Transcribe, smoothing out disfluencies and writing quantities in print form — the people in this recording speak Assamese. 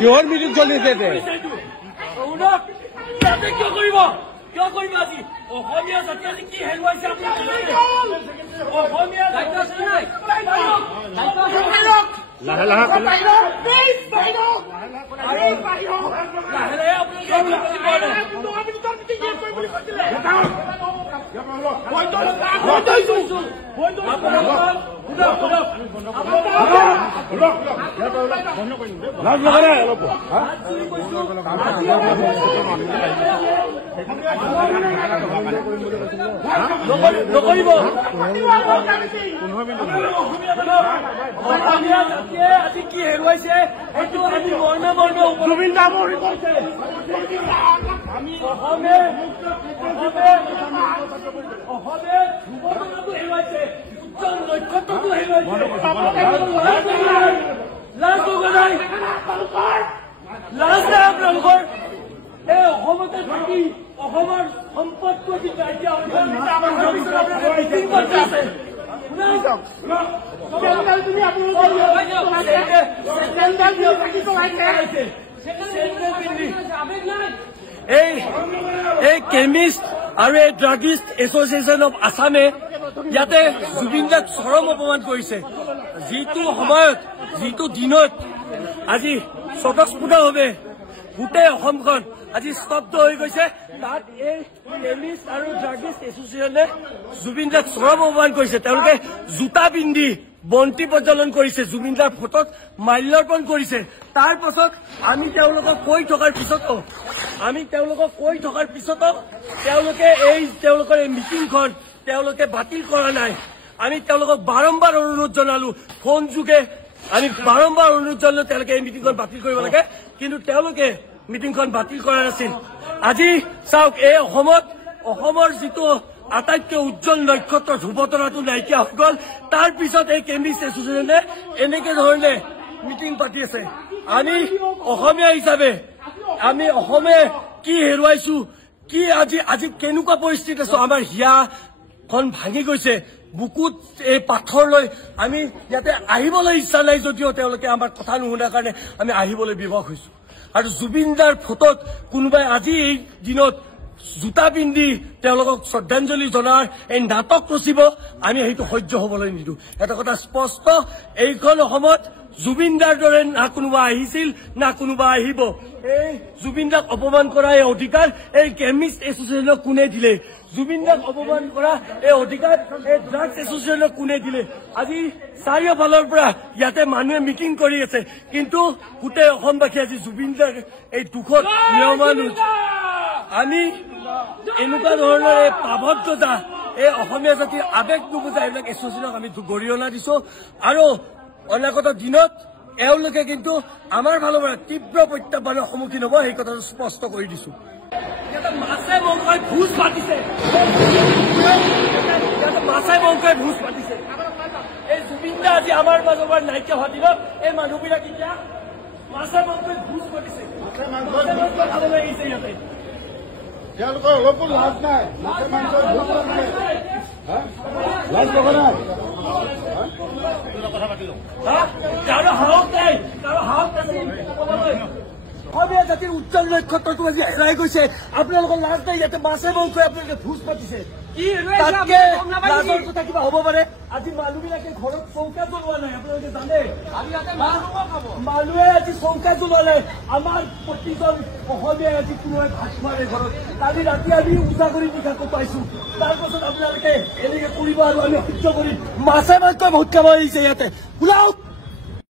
কিহৰ মিটিং চলিছে কিয় কৰিব আজি অসমীয়া জাতি আজি কি হেৰুৱাইছে অসমীয়া লাহে লাহে আজি কি হেৰুৱাইছে সেইটো আমি মৰ্মে মৰ্মে জুবিন দা মৰি গৈছে আমি অসমে ধ্ৰুৱতাটো হেৰুৱাইছে উজ্জ্বল নক্ষত্ৰটো হেৰুৱাইছে লাজ নাই আপোনালোকৰ এই অসমতে থাকি অসমৰ সম্পদটো আজি কাৰ্য এই কেমিষ্ট আৰু এই ড্ৰাগিষ্ট এছ'চিয়েশ্যন অফ আছামে ইয়াতে জুবিন দাক চৰম অপমান কৰিছে। যিটো সময়ত যিটো দিনত আজি স্বতঃস্ফূৰ্তভাৱে গোটেই অসমখন আজি স্তব্ধ হৈ গৈছে, তাত এই কেমিষ্ট আৰু ড্ৰাগিষ্ট এছ'চিয়েশ্যনে জুবিন দাক চৰম অপমান কৰিছে। তেওঁলোকে জোতা পিন্ধি বন্তি প্ৰজ্বলন কৰিছে, জুবিন দাৰ ফটোত মাল্যাৰ্পণ কৰিছে। তাৰ পাছত আমি তেওঁলোকক কৈ থকাৰ পিছতো তেওঁলোকে তেওঁলোকৰ এই মিটিংখন তেওঁলোকে বাতিল কৰা নাই। আমি তেওঁলোকক বাৰম্বাৰ অনুৰোধ জনালো, ফোন যোগে আমি বাৰম্বাৰ অনুৰোধ জনালো তেওঁলোকে এই মিটিংখন বাতিল কৰিব লাগে, কিন্তু তেওঁলোকে মিটিংখন বাতিল কৰা নাছিল। আজি চাওক, এই অসমৰ যিটো আটাইতকৈ উজ্জ্বল নক্ষত্ৰ ধ্ৰুৱতৰাটো নাইকিয়া হৈ গ'ল। তাৰ পিছত এই কেমিষ্ট এছ'চিয়েশ্যনে এনেকে ধৰণে মিটিং পাতি আছে। আমি অসমীয়া হিচাপে আমি অসমে কি হেৰুৱাইছো, কি আজি কেনেকুৱা পৰিস্থিতি আছো, আমাৰ হিয়াখন ভাঙি গৈছে, বুকুত এই পাথৰ লৈ আমি ইয়াতে আহিবলৈ ইচ্ছা নাই যদিও তেওঁলোকে আমাৰ কথা নুশুনাৰ কাৰণে আমি আহিবলৈ বিবশ হৈছো। আৰু জুবিন দাৰ ফটোত কোনোবাই আজি এই দিনত জোতা পিন্ধি তেওঁলোকক শ্ৰদ্ধাঞ্জলি জনাৰ এই নাটক ৰচিব, আমি সেইটো সহ্য হবলৈ নিদিওঁ। এটা কথা স্পষ্ট, এইখন অসমত জুবিন দাৰ দৰে না কোনোবা আহিছিল না কোনোবা আহিব। এই জুবিন দাক অপমান কৰা এই অধিকাৰ এই কেমিষ্ট এছ'চিয়েশ্যনক কোনে দিলে? জুবিন দাক অপমান কৰা এই অধিকাৰ এই ড্ৰাগছ এছ'চিয়েশ্যনক কোনে দিলে? আজি চাৰিওফালৰ পৰা ইয়াতে মানুহে মিটিং কৰি আছে, কিন্তু গোটেই অসমবাসী আজি জুবিন দাৰ এই দুখত নিয়মান। আমি এনেকুৱা ধৰণৰ এই পাভদ্ৰতা, এই অসমীয়া জাতিৰ আৱেগ নুবুজা এইবিলাক এছ'চিয়েশ্যনক আমি গৰিহণা দিছো। আৰু অনাগত দিনত এওঁলোকে কিন্তু আমাৰ ফালৰ পৰা তীব্ৰ প্ৰত্যাহ্বানৰ সন্মুখীন হ'ব, সেই কথাটো স্পষ্ট কৰি দিছো। মাছে মংসই ভোজ পাতিছে, এই জুবিন দা আজি আমাৰ মাজৰ পৰা নাইকিয়া হোৱা দিনত এই মানুহবিলাক এতিয়া মাছে মংসই ভোজ পাতিছে, খাবলৈ আহিছে ইয়াতে। তেওঁলোকৰ অলপো লাজ নাই, লাজ লগা নাই। অসমীয়া জাতিৰ উজ্জ্বল নক্ষত্ৰটো আজি হেৰাই গৈছে, আপোনালোকৰ লাজ নাই। ইয়াতে মাছে মংসই আপোনালোকে ভোজ পাতিছে, লাজৰ কথা কিবা হ'ব পাৰে? আজি মানুহবিলাকে ঘৰত চৌকা জ্বলোৱা নাই, আপোনালোকে জানে? মানুহে আজি চৌকা জ্বলোৱা নাই। আমাৰ প্ৰতিজন অসমীয়াই আজি কোনোবাই ভাত খোৱাৰে ঘৰত। কালি ৰাতি আমি উজা কৰি নিশাকো পাইছো। তাৰ পাছত আপোনালোকে এনেকে কৰিব আৰু আমি সহ্য কৰিম? মাছে মাংসই ভোট খাব আহিছে ইয়াতে, ওলাওক।